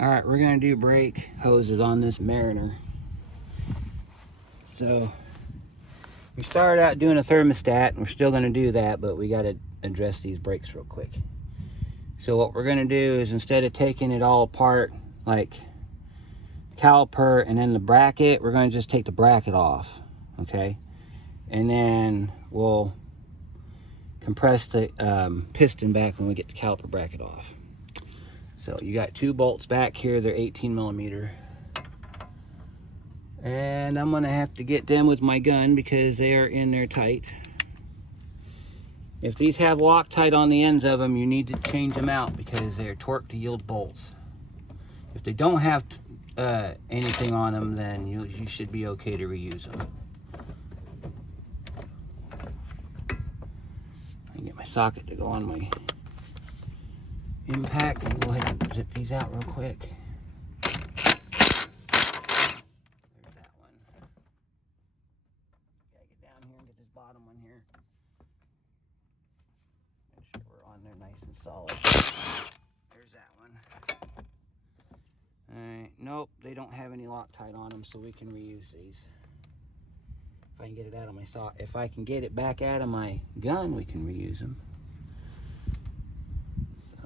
All right, we're gonna do brake hoses on this Mariner. So we started out doing a thermostat, and we're still gonna do that, but we gotta address these brakes real quick. So what we're gonna do is, instead of taking it all apart, like caliper and then the bracket, we're gonna just take the bracket off, okay? And then we'll compress the piston back when we get the caliper bracket off. So you got two bolts back here, they're 18 millimeter. And I'm gonna have to get them with my gun because they are in there tight. If these have Loctite on the ends of them, you need to change them out because they're torque to yield bolts. If they don't have anything on them, then you should be okay to reuse them. I can get my socket to go on my impact and go ahead and zip these out real quick. There's that one. Gotta get down here and get this bottom one here. Make sure we're on there nice and solid. There's that one. Alright, nope, they don't have any Loctite on them, so we can reuse these. If I can get it out of my if I can get it back out of my gun, we can reuse them. So,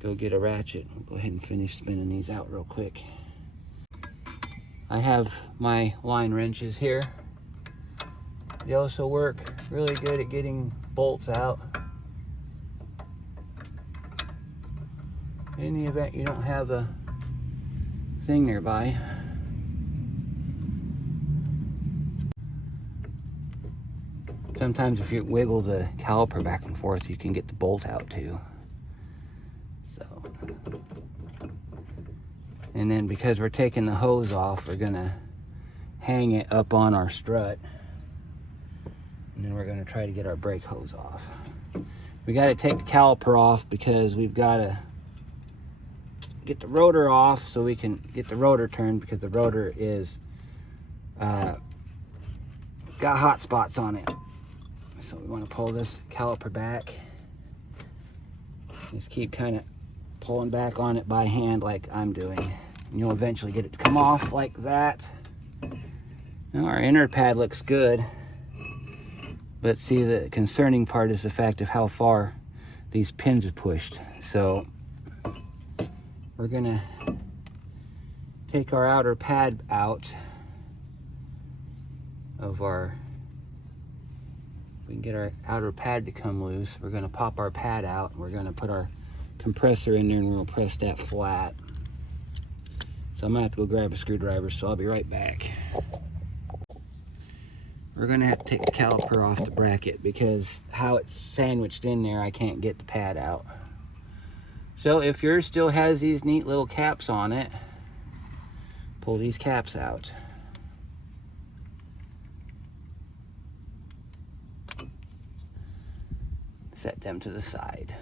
go get a ratchet. We'll go ahead and finish spinning these out real quick. I have my line wrenches here. They also work really good at getting bolts out. In the event you don't have a thing nearby. Sometimes if you wiggle the caliper back and forth, you can get the bolt out too. So, and then because we're taking the hose off, we're gonna hang it up on our strut. And then we're gonna try to get our brake hose off. We gotta take the caliper off because we've gotta get the rotor off so we can get the rotor turned, because the rotor is got hot spots on it. So we want to pull this caliper back. Just keep kind of pulling back on it by hand like I'm doing. And you'll eventually get it to come off like that. Now our inner pad looks good. But see, the concerning part is the fact of how far these pins have pushed. So we're gonna take our outer pad out of our, we can get our outer pad to come loose. We're gonna pop our pad out, and we're gonna put our compressor in there, and we'll press that flat. So I'm gonna have to go grab a screwdriver, so I'll be right back. We're gonna have to take the caliper off the bracket because how it's sandwiched in there, I can't get the pad out. So if yours still has these neat little caps on it, pull these caps out. Set them to the side.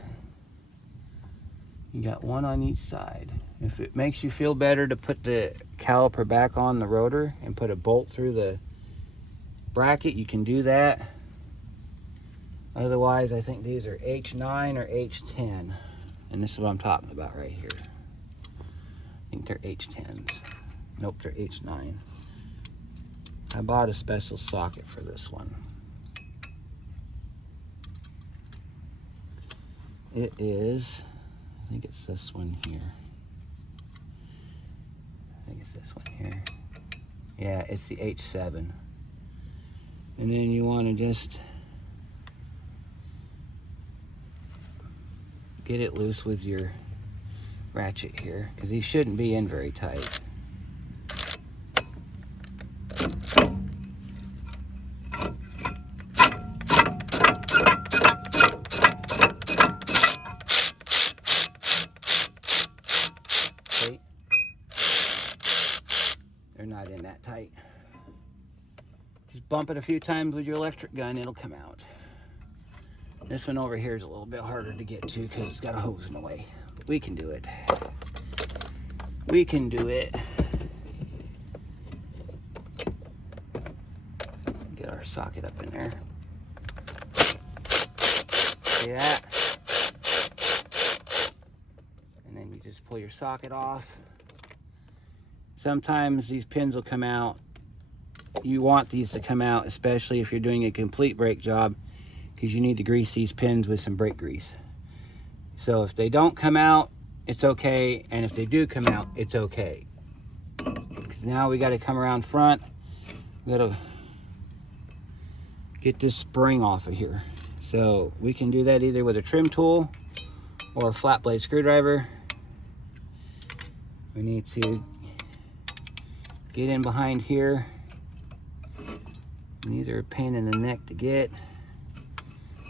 You got one on each side. If it makes you feel better to put the caliper back on the rotor and put a bolt through the bracket, you can do that. Otherwise, I think these are H9 or H10. And this is what I'm talking about right here. I think they're H10s. Nope, they're H9. I bought a special socket for this one. It is, I think it's this one here. I think it's this one here. Yeah, it's the H7. And then you want to just get it loose with your ratchet here, because these shouldn't be in very tight. See? They're not in that tight. Just bump it a few times with your electric gun, it'll come out. This one over here is a little bit harder to get to because it's got a hose in the way. But we can do it. We can do it. Get our socket up in there. See that? And then you just pull your socket off. Sometimes these pins will come out. You want these to come out, especially if you're doing a complete brake job, because you need to grease these pins with some brake grease. So if they don't come out, it's okay, and if they do come out, it's okay. Because now we got to come around front. We got to get this spring off of here. So we can do that either with a trim tool or a flat blade screwdriver. We need to get in behind here. And these are a pain in the neck to get.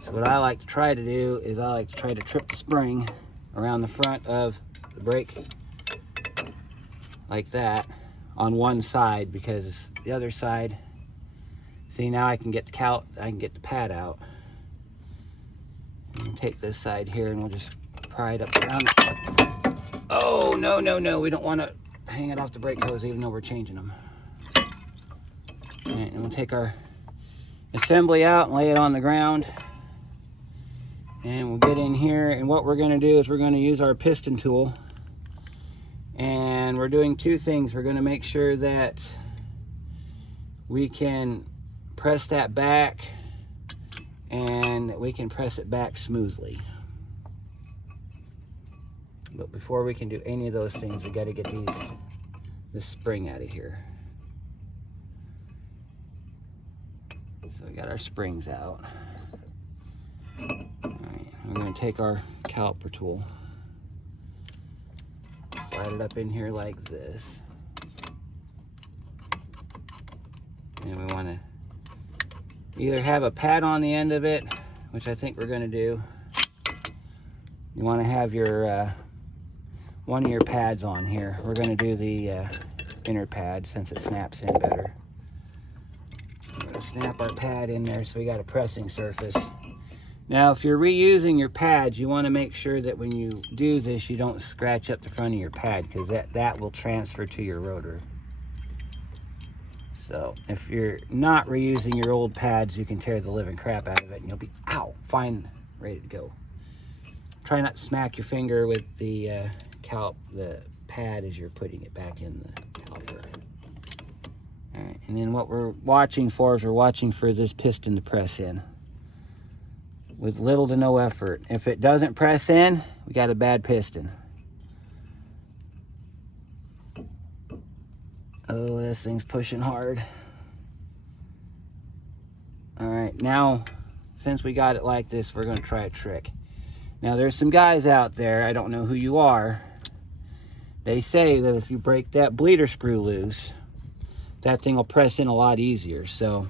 So what I like to try to do is I like to try to trip the spring around the front of the brake like that on one side, because the other side, see, now I can get the pad out. And take this side here and we'll just pry it up around. Oh, no, we don't want to hang it off the brake hose even though we're changing them. And we'll take our assembly out and lay it on the ground. And we'll get in here, and what we're going to do is we're going to use our piston tool. And we're doing two things. We're going to make sure that we can press that back and that we can press it back smoothly. But before we can do any of those things, we got to get this spring out of here. So we got our springs out. Alright, we're going to take our caliper tool, slide it up in here like this. And we want to either have a pad on the end of it, which I think we're going to do. You want to have your one of your pads on here. We're going to do the inner pad since it snaps in better. We're going to snap our pad in there so we got a pressing surface. Now, if you're reusing your pads, you want to make sure that when you do this, you don't scratch up the front of your pad, because that will transfer to your rotor. So if you're not reusing your old pads, you can tear the living crap out of it and you'll be, fine, ready to go. Try not to smack your finger with the pad as you're putting it back in the caliper. All right, and then what we're watching for is we're watching for this piston to press in with little to no effort. If it doesn't press in, we got a bad piston. Oh, this thing's pushing hard. All right, now, since we got it like this, we're gonna try a trick. Now, there's some guys out there, I don't know who you are, they say that if you break that bleeder screw loose, that thing will press in a lot easier. So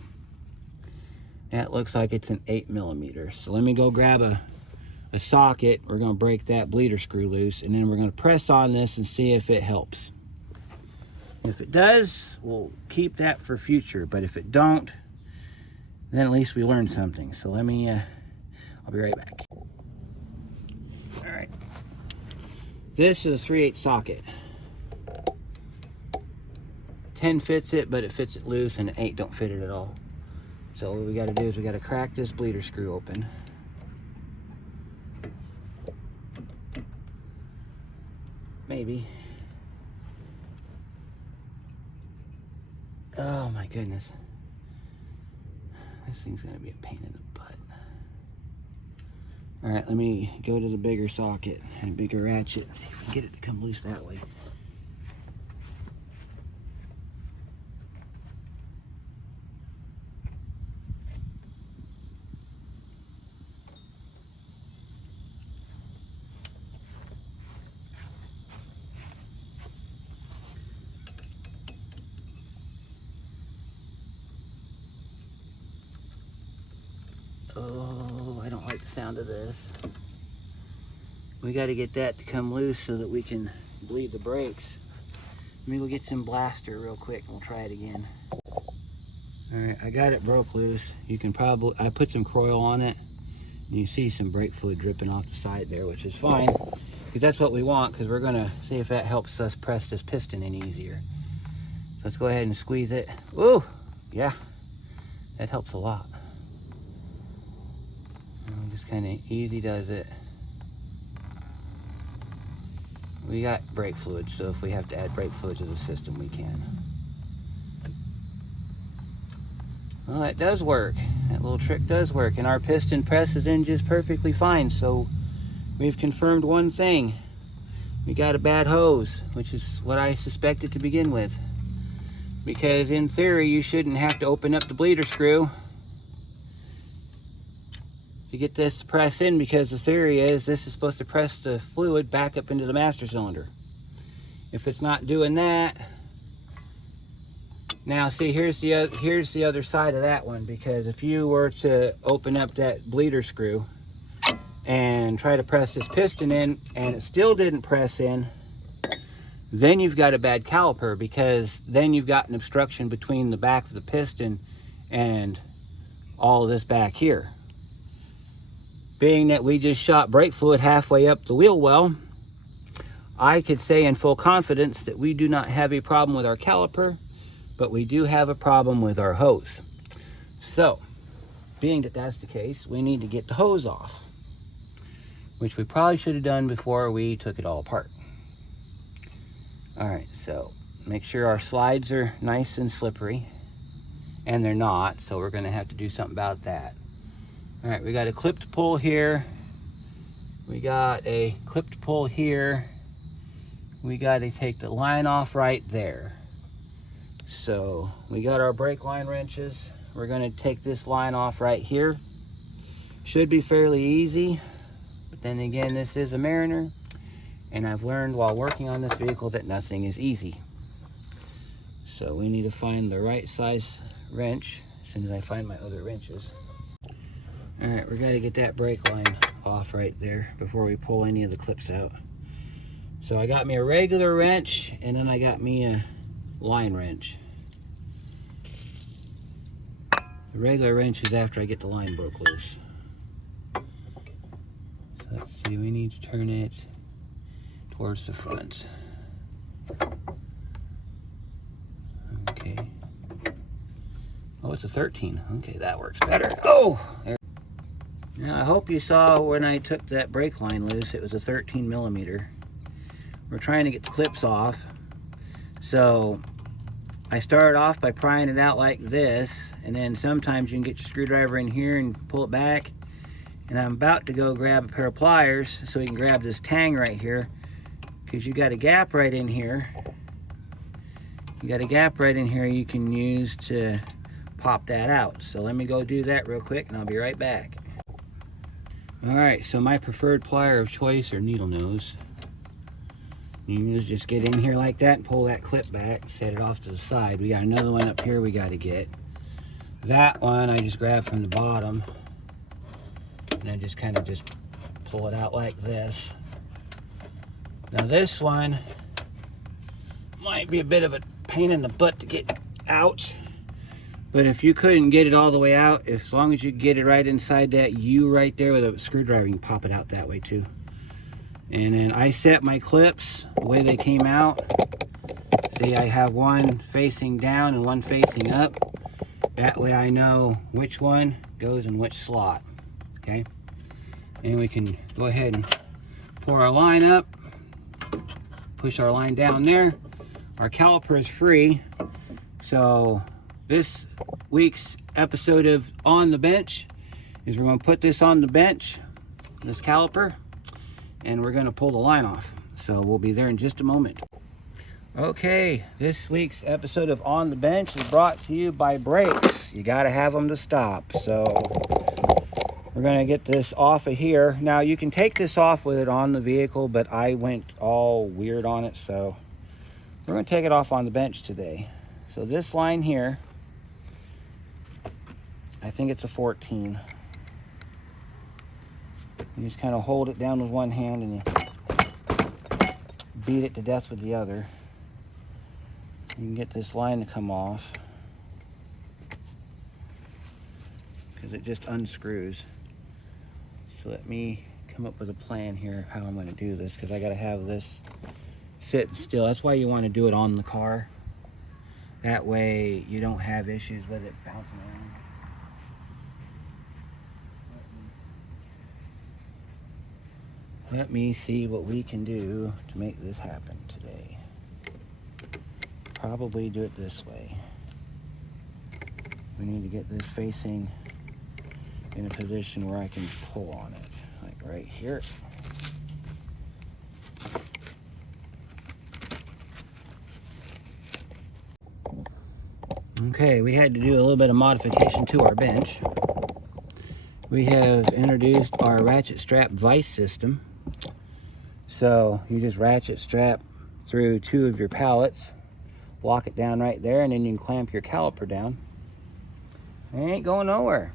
that looks like it's an 8mm. So let me go grab a socket. We're gonna break that bleeder screw loose, and then we're gonna press on this and see if it helps. If it does, we'll keep that for future, but if it don't, then at least we learned something. So let me, I'll be right back. All right, this is a 3/8 socket. 10 fits it, but it fits it loose, and 8 don't fit it at all. So what we gotta do is we gotta crack this bleeder screw open. Maybe. Oh my goodness. This thing's gonna be a pain in the butt. All right, let me go to the bigger socket and a bigger ratchet and see if we can get it to come loose that way. Oh, I don't like the sound of this. We got to get that to come loose so that we can bleed the brakes. Let me go get some blaster real quick and we'll try it again. All right, I got it broke loose. You can probably, I put some Croil on it. And you see some brake fluid dripping off the side there, which is fine, because that's what we want, because we're gonna see if that helps us press this piston in easier. So let's go ahead and squeeze it. Ooh, yeah, that helps a lot. And just kind of easy does it. we got brake fluid, so if we have to add brake fluid to the system, we can. Well, it does work. That little trick does work, and our piston presses in just perfectly fine. So we've confirmed one thing. We got a bad hose, which is what I suspected to begin with. Because in theory, you shouldn't have to open up the bleeder screw to get this to press in, because the theory is this is supposed to press the fluid back up into the master cylinder. If it's not doing that, now see, here's the other side of that one, because if you were to open up that bleeder screw and try to press this piston in and it still didn't press in, then you've got a bad caliper, because then you've got an obstruction between the back of the piston and all of this back here. Being that we just shot brake fluid halfway up the wheel well, I could say in full confidence that we do not have a problem with our caliper, but we do have a problem with our hose. So, being that that's the case, we need to get the hose off, which we probably should have done before we took it all apart. All right, so make sure our slides are nice and slippery, and they're not, so we're gonna have to do something about that. All right, we got a clipped pull here. We got a clipped pull here. We got to take the line off right there. So we got our brake line wrenches. We're going to take this line off right here. Should be fairly easy, but then again, this is a Mariner, and I've learned while working on this vehicle that nothing is easy. So we need to find the right size wrench as soon as I find my other wrenches. All right, we got to get that brake line off right there before we pull any of the clips out. So I got me a regular wrench, and then I got me a line wrench. The regular wrench is after I get the line broke loose. So let's see, we need to turn it towards the front. Okay. Oh, it's a 13. Okay, that works better. Oh! There. Now, I hope you saw when I took that brake line loose, it was a 13 millimeter. We're trying to get the clips off. So I started off by prying it out like this, and then sometimes you can get your screwdriver in here and pull it back. And I'm about to go grab a pair of pliers so we can grab this tang right here, because you got a gap right in here. You got a gap right in here you can use to pop that out. So let me go do that real quick, and I'll be right back. All right, so my preferred plier of choice are needle nose. You can just get in here like that and pull that clip back, set it off to the side. We got another one up here we got to get. That one I just grabbed from the bottom, and I just kind of just pull it out like this. Now this one might be a bit of a pain in the butt to get out, but if you couldn't get it all the way out, as long as you get it right inside that U right there with a screwdriver, you can pop it out that way too. And then I set my clips the way they came out. See, I have one facing down and one facing up. That way I know which one goes in which slot, okay? And we can go ahead and pour our line up, push our line down there. Our caliper is free. So this week's episode of On the Bench is we're gonna put this on the bench, this caliper, and we're going to pull the line off. So we'll be there in just a moment. Okay, this week's episode of On the Bench is brought to you by brakes. You got to have them to stop. So we're going to get this off of here. Now you can take this off with it on the vehicle, but I went all weird on it, so we're going to take it off on the bench today. So this line here, I think it's a 14. You just kind of hold it down with one hand and you beat it to death with the other. You can get this line to come off because it just unscrews. So let me come up with a plan here of how I'm going to do this, because I got to have this sitting still. That's why you want to do it on the car. That way you don't have issues with it bouncing around. Let me see what we can do to make this happen today. Probably do it this way. We need to get this facing in a position where I can pull on it, like right here. Okay, we had to do a little bit of modification to our bench. We have introduced our ratchet strap vise system. So you just ratchet strap through 2 of your pallets, lock it down right there, and then you can clamp your caliper down. It ain't going nowhere.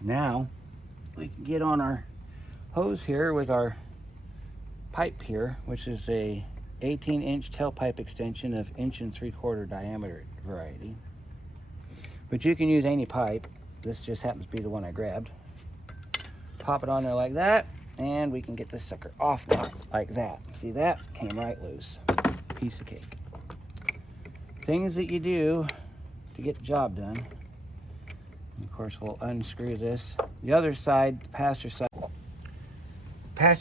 Now we can get on our hose here with our pipe here, which is a 18-inch tailpipe extension of 1 3/4 diameter variety. But you can use any pipe. This just happens to be the one I grabbed. Pop it on there like that, and we can get this sucker off now, like that. See that? Came right loose. Piece of cake. Things that you do to get the job done. And of course, we'll unscrew this. The other side, the passenger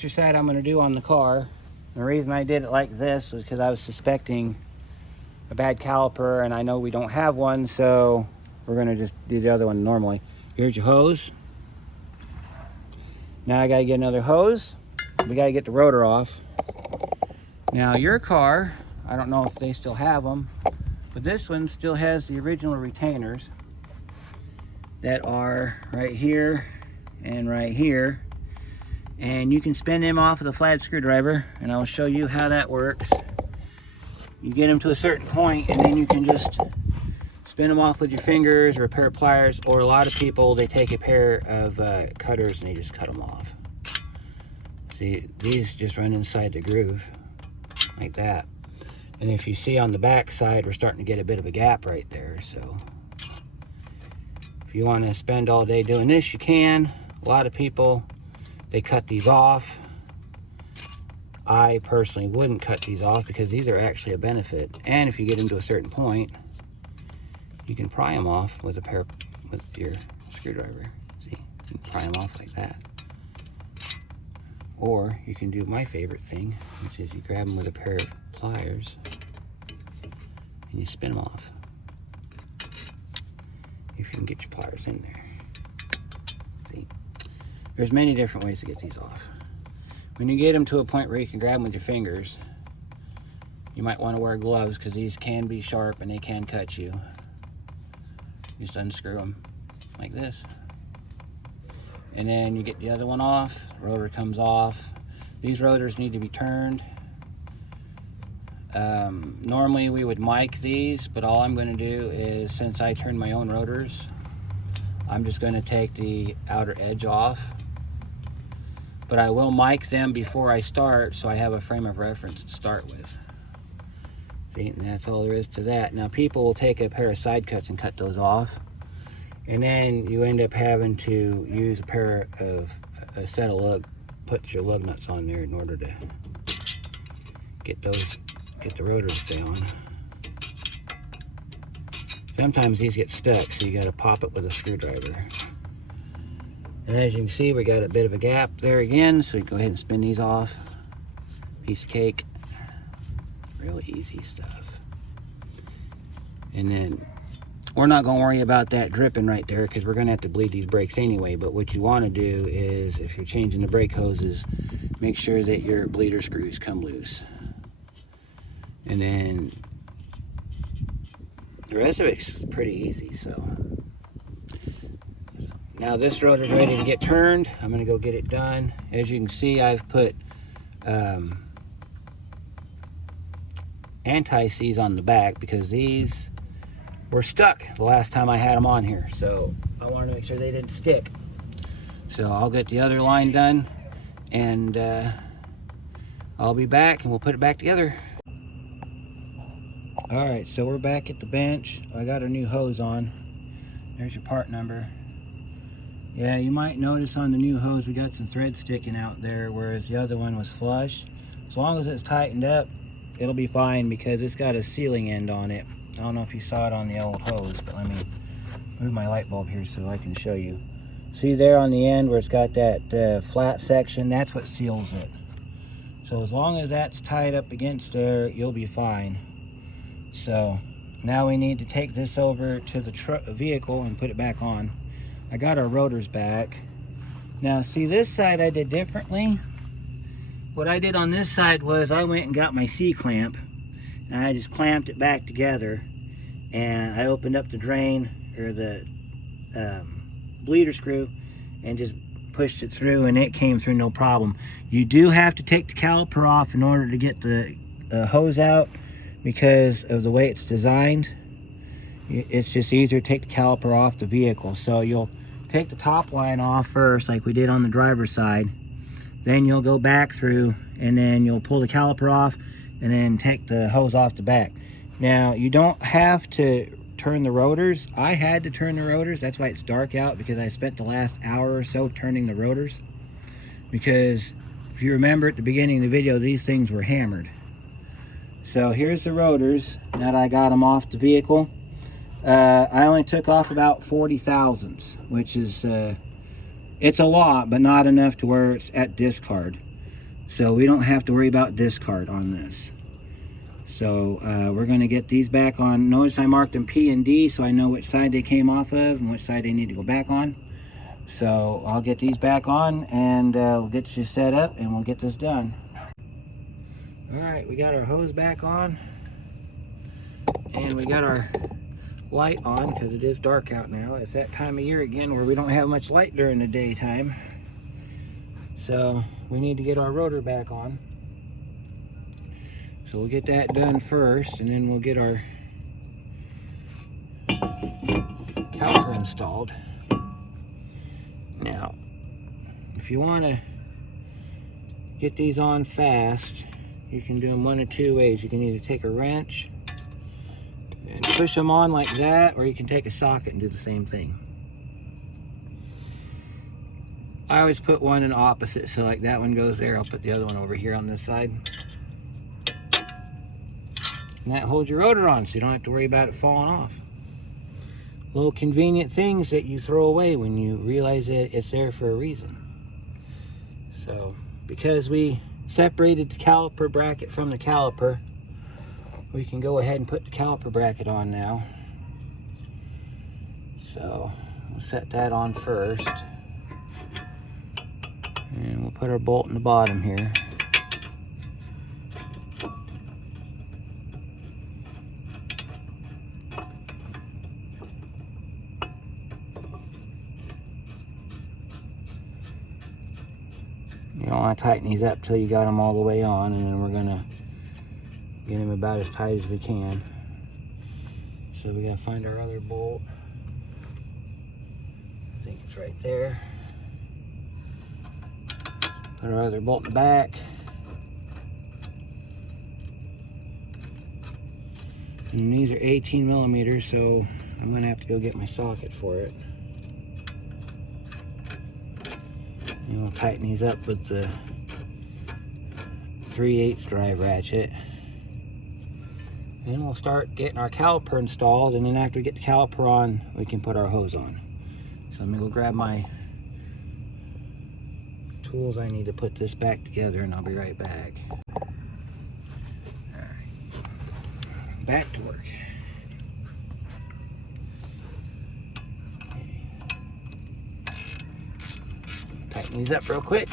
side I'm going to do on the car. The reason I did it like this was because I was suspecting a bad caliper, and I know we don't have one, so we're going to just do the other one normally. Here's your hose. Now I got to get another hose. We got to get the rotor off. Now your car, I don't know if they still have them, but this one still has the original retainers that are right here and right here. And you can spin them off with a flat screwdriver, and I'll show you how that works. You get them to a certain point, and then you can just spin them off with your fingers or a pair of pliers, or a lot of people, they take a pair of cutters and they just cut them off. See, these just run inside the groove like that. And if you see on the back side, we're starting to get a bit of a gap right there. So if you want to spend all day doing this, you can. A lot of people, they cut these off. I personally wouldn't cut these off because these are actually a benefit. And if you get them to a certain point, you can pry them off with your screwdriver. See, you can pry them off like that. Or you can do my favorite thing, which is you grab them with a pair of pliers and you spin them off. If you can get your pliers in there. See, there's many different ways to get these off. When you get them to a point where you can grab them with your fingers, you might want to wear gloves because these can be sharp and they can cut you. Just unscrew them like this. And then you get the other one off, rotor comes off. These rotors need to be turned. Normally we would mic these, but all I'm going to do is, since I turn my own rotors, I'm just going to take the outer edge off. But I will mic them before I start, so I have a frame of reference to start with. See, and that's all there is to that. Now people will take a pair of side cuts and cut those off. And then you end up having to use a set of put your lug nuts on there in order to get the rotors down. Sometimes these get stuck, so you got to pop it with a screwdriver. And as you can see, we got a bit of a gap there again, so we can go ahead and spin these off. Piece of cake. Real easy stuff. And then we're not going to worry about that dripping right there because we're going to have to bleed these brakes anyway. But what you want to do is, if you're changing the brake hoses, make sure that your bleeder screws come loose. And then the rest of it's pretty easy. So now this rotor's ready to get turned. I'm going to go get it done. As you can see, I've put anti-seize on the back because these were stuck the last time I had them on here, so I wanted to make sure they didn't stick. So I'll get the other line done, and I'll be back and we'll put it back together. Alright, so we're back at the bench. I got a new hose on. There's your part number. Yeah, you might notice on the new hose we got some thread sticking out there, whereas the other one was flush. As long as it's tightened up, it'll be fine because it's got a sealing end on it. I don't know if you saw it on the old hose, but let me move my light bulb here so I can show you. See there on the end where it's got that flat section, that's what seals it. So as long as that's tied up against there, you'll be fine. So now we need to take this over to the vehicle and put it back on. I got our rotors back. Now see, this side I did differently. What I did on this side was I went and got my C-clamp and I just clamped it back together, and I opened up the drain or the bleeder screw and just pushed it through, and it came through no problem. You do have to take the caliper off in order to get the hose out because of the way it's designed. It's just easier to take the caliper off the vehicle. So you'll take the top line off first like we did on the driver's side, then you'll go back through and then you'll pull the caliper off and then take the hose off the back. Now you don't have to turn the rotors. I had to turn the rotors. That's why it's dark out, because I spent the last hour or so turning the rotors. Because if you remember at the beginning of the video, these things were hammered. So here's the rotors. Now that I got them off the vehicle, I only took off about 40 thousandths, which is it's a lot, but not enough to where it's at discard. So we don't have to worry about discard on this. So we're going to get these back on. Notice I marked them P and D, so I know which side they came off of and which side they need to go back on. So I'll get these back on, and we'll get you set up and we'll get this done. All right, we got our hose back on, and we got our light on because it is dark out now. It's that time of year again where we don't have much light during the daytime. So we need to get our rotor back on. So we'll get that done first, and then we'll get our caliper installed. Now, if you want to get these on fast, you can do them one of two ways. You can either take a wrench and push them on like that, or you can take a socket and do the same thing. I always put one in opposite, so like that one goes there, I'll put the other one over here on this side. And that holds your rotor on, so you don't have to worry about it falling off. Little convenient things that you throw away when you realize that it's there for a reason. So, because we separated the caliper bracket from the caliper, we can go ahead and put the caliper bracket on now. So, we'll set that on first. And we'll put our bolt in the bottom here. You don't want to tighten these up till you got them all the way on, and then we're going to get them about as tight as we can. So we got to find our other bolt. I think it's right there. Put our other bolt in the back. And these are 18 millimeters, so I'm going to have to go get my socket for it. And we'll tighten these up with the 3/8 drive ratchet. Then we'll start getting our caliper installed, and then after we get the caliper on, we can put our hose on. So let me go grab my tools. I need to put this back together, and I'll be right back. Alright, back to work. Tighten these up real quick.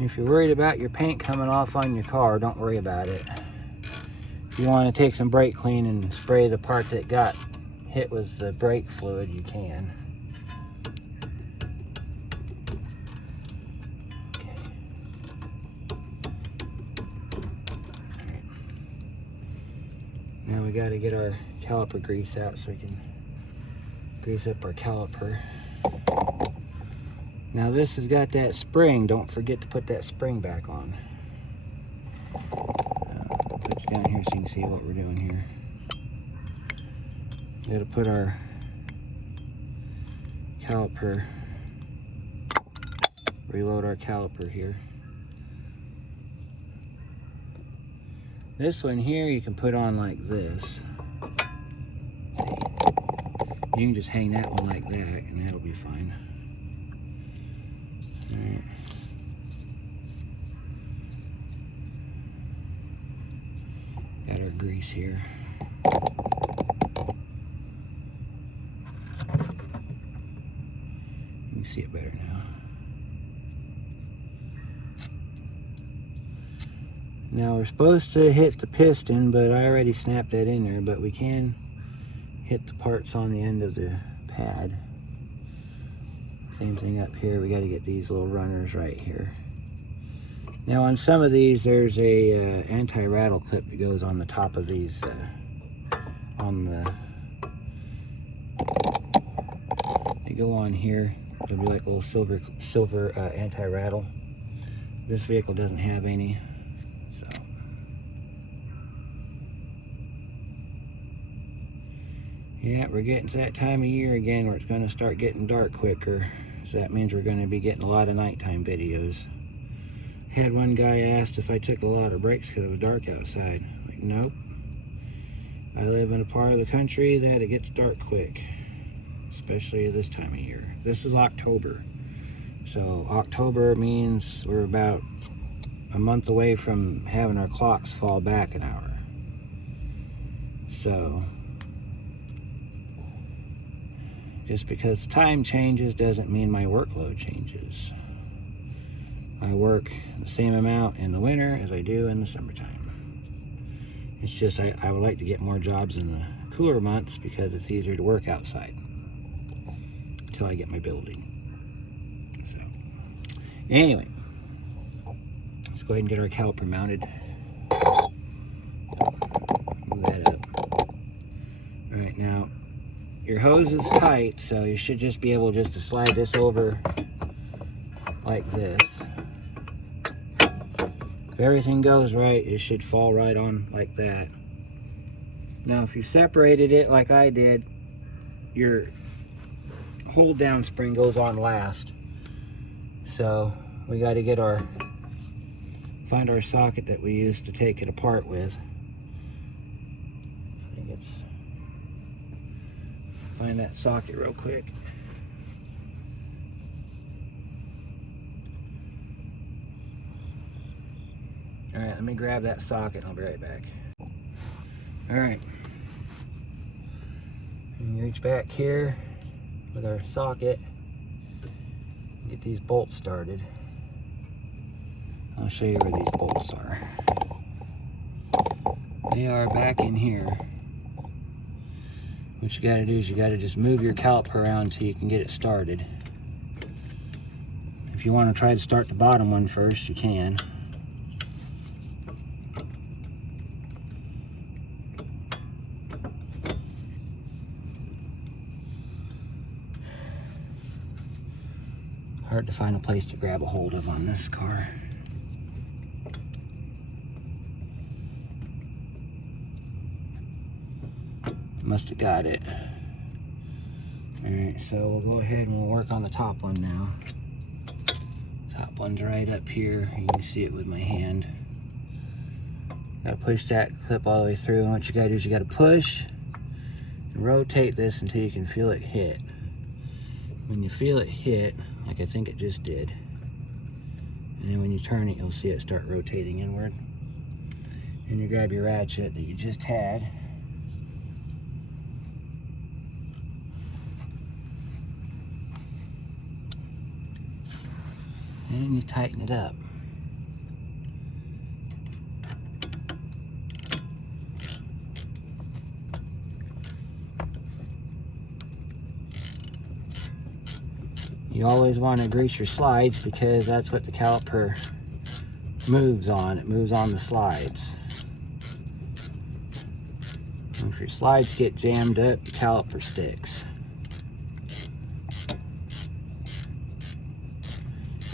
If you're worried about your paint coming off on your car, don't worry about it. If you want to take some brake clean and spray the part that got hit with the brake fluid, you can. Okay. Now we got to get our caliper grease out so we can grease up our caliper. Now this has got that spring. Don't forget to put that spring back on. Put you down here so you can see what we're doing here. We got to put our caliper, reload our caliper here. This one here you can put on like this. You can just hang that one like that and that'll be fine. Alright. Got our grease here. You can see it better now. Now we're supposed to hit the piston, but I already snapped that in there, but we can hit the parts on the end of the pad. Same thing up here, we got to get these little runners right here. Now on some of these there's a anti-rattle clip that goes on the top of these, they go on here. There'll be like a little silver anti-rattle. This vehicle doesn't have any, so. Yeah, we're getting to that time of year again where it's going to start getting dark quicker. So that means we're going to be getting a lot of nighttime videos. Had one guy asked if I took a lot of breaks because it was dark outside. Like, nope. I live in a part of the country that it gets dark quick, especially this time of year. This is October. So October means we're about a month away from having our clocks fall back an hour. So just because time changes doesn't mean my workload changes. I work the same amount in the winter as I do in the summertime. It's just I would like to get more jobs in the cooler months because it's easier to work outside until I get my building. So anyway, let's go ahead and get our caliper mounted. Move that up. All right, now your hose is tight, so you should just be able just to slide this over like this. If everything goes right, it should fall right on like that. Now if you separated it like I did, your hold down spring goes on last. So we got to get find our socket that we used to take it apart with. I think it's, find that socket real quick. All right, let me grab that socket and I'll be right back. All right, and reach back here with our socket, get these bolts started. I'll show you where these bolts are. They are back in here. What you got to do is you got to just move your caliper around until you can get it started. If you want to try to start the bottom one first, you can. Hard to find a place to grab a hold of on this car. Must have got it. Alright, so we'll go ahead and we'll work on the top one now. Top one's right up here. You can see it with my hand. Gotta push that clip all the way through, and what you gotta do is you gotta push and rotate this until you can feel it hit. When you feel it hit, like I think it just did, and then when you turn it, you'll see it start rotating inward. And you grab your ratchet that you just had, and you tighten it up. You always want to grease your slides because that's what the caliper moves on. It moves on the slides. And if your slides get jammed up, the caliper sticks.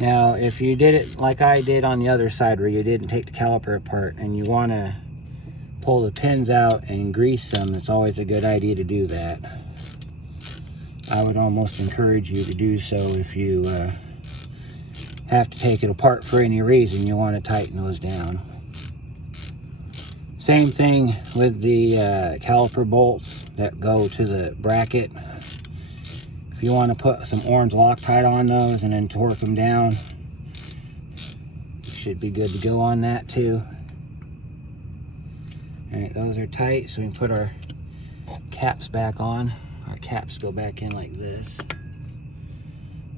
Now, if you did it like I did on the other side where you didn't take the caliper apart and you want to pull the pins out and grease them, it's always a good idea to do that. I would almost encourage you to do so if you have to take it apart for any reason. You want to tighten those down. Same thing with the caliper bolts that go to the bracket. If you want to put some orange Loctite on those and then torque them down, should be good to go on that too. Alright, those are tight, so we can put our caps back on. Our caps go back in like this.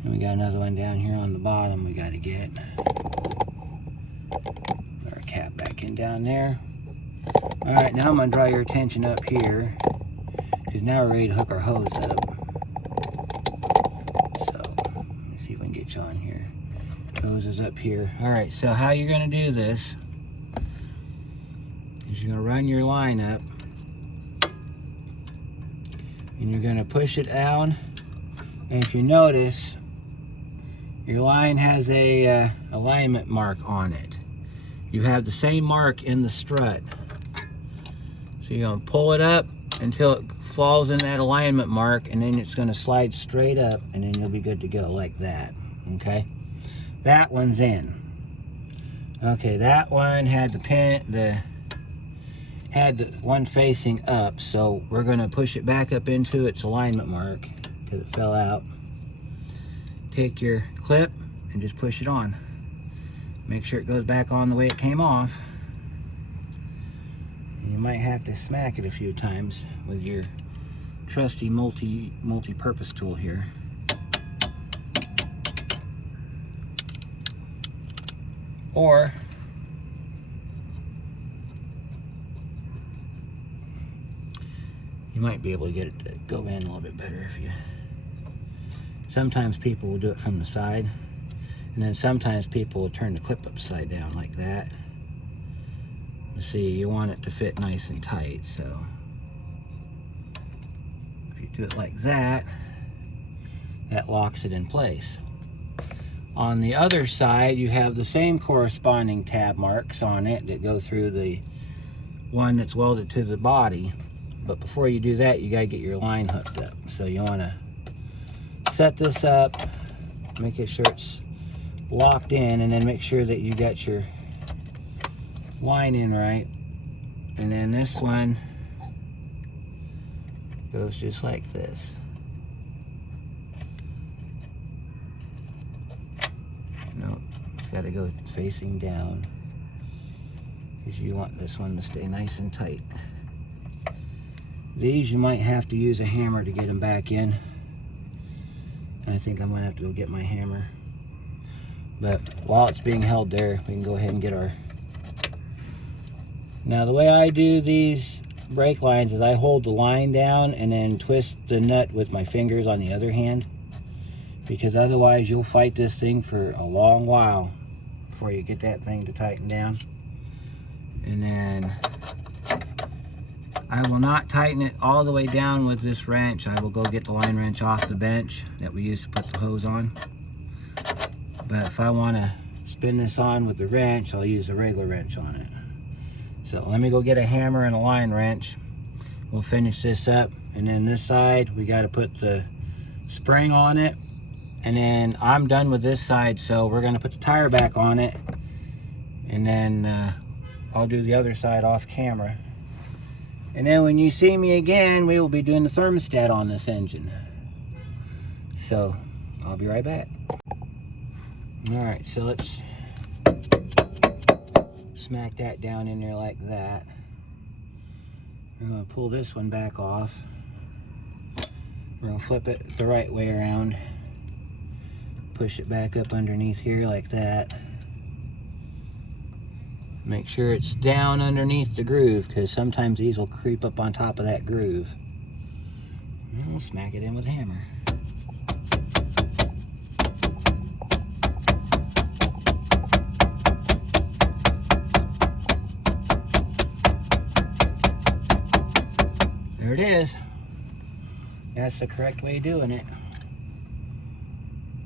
And we got another one down here on the bottom we got to get. Put our cap back in down there. Alright, now I'm going to draw your attention up here, because now we're ready to hook our hose up. So, let's see if we can get you on here. Hose is up here. Alright, so how you're going to do this is you're going to run your line up, and you're going to push it down. And if you notice, your line has a alignment mark on it. You have the same mark in the strut. So you're going to pull it up until it falls in that alignment mark, and then it's going to slide straight up, and then you'll be good to go like that. Okay? That one's in. Okay, that one had had the one facing up, so we're going to push it back up into its alignment mark because it fell out. Take your clip and just push it on. Make sure it goes back on the way it came off. You might have to smack it a few times with your trusty multi-purpose tool here. Or you might be able to get it to go in a little bit better if you... Sometimes people will do it from the side, and then sometimes people will turn the clip upside down like that. See, you want it to fit nice and tight, so if you do it like that, that locks it in place. On the other side, you have the same corresponding tab marks on it that go through the one that's welded to the body. But before you do that, you gotta get your line hooked up. So you wanna set this up, make sure it's locked in, and then make sure that you got your line in right. And then this one goes just like this. No, it's got to go facing down, because you want this one to stay nice and tight. These you might have to use a hammer to get them back in. I think I'm going to have to go get my hammer. But while it's being held there, we can go ahead and get our... Now the way I do these brake lines is I hold the line down and then twist the nut with my fingers on the other hand, because otherwise you'll fight this thing for a long while before you get that thing to tighten down. And then I will not tighten it all the way down with this wrench. I will go get the line wrench off the bench that we used to put the hose on. But if I want to spin this on with the wrench, I'll use a regular wrench on it. So let me go get a hammer and a line wrench. We'll finish this up. And then this side, we got to put the spring on it. And then I'm done with this side, so we're going to put the tire back on it. And then I'll do the other side off camera. And then when you see me again, we will be doing the thermostat on this engine. So I'll be right back. Alright, so let's smack that down in there like that. We're going to pull this one back off. We're going to flip it the right way around. Push it back up underneath here like that. Make sure it's down underneath the groove, because sometimes these will creep up on top of that groove. And we'll smack it in with a hammer. There it is. That's the correct way of doing it.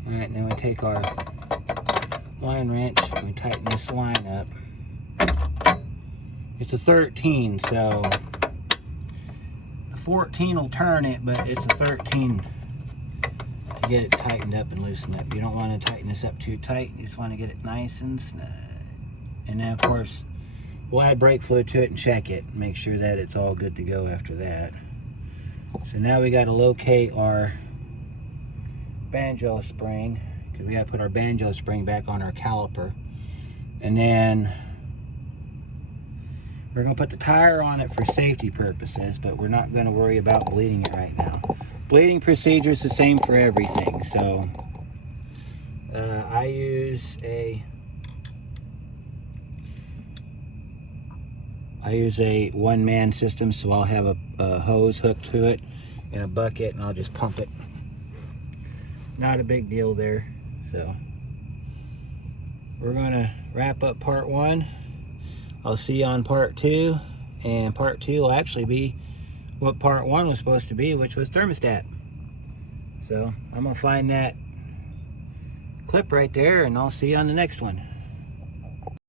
Alright, then we take our line wrench and we tighten this line up. It's a 13, so the 14 will turn it, but it's a 13 to get it tightened up and loosened up. You don't want to tighten this up too tight. You just want to get it nice and snug. And then, of course, we'll add brake fluid to it and check it. Make sure that it's all good to go after that. So now we got to locate our banjo spring, because we got to put our banjo spring back on our caliper. And then we're going to put the tire on it for safety purposes, but we're not going to worry about bleeding it right now. Bleeding procedure is the same for everything. So I use a one-man system, so I'll have a hose hooked to it and a bucket, and I'll just pump it. Not a big deal there. So we're going to wrap up part 1. I'll see you on part 2, and part 2 will actually be what part 1 was supposed to be, which was thermostat. So I'm going to find that clip right there, and I'll see you on the next one.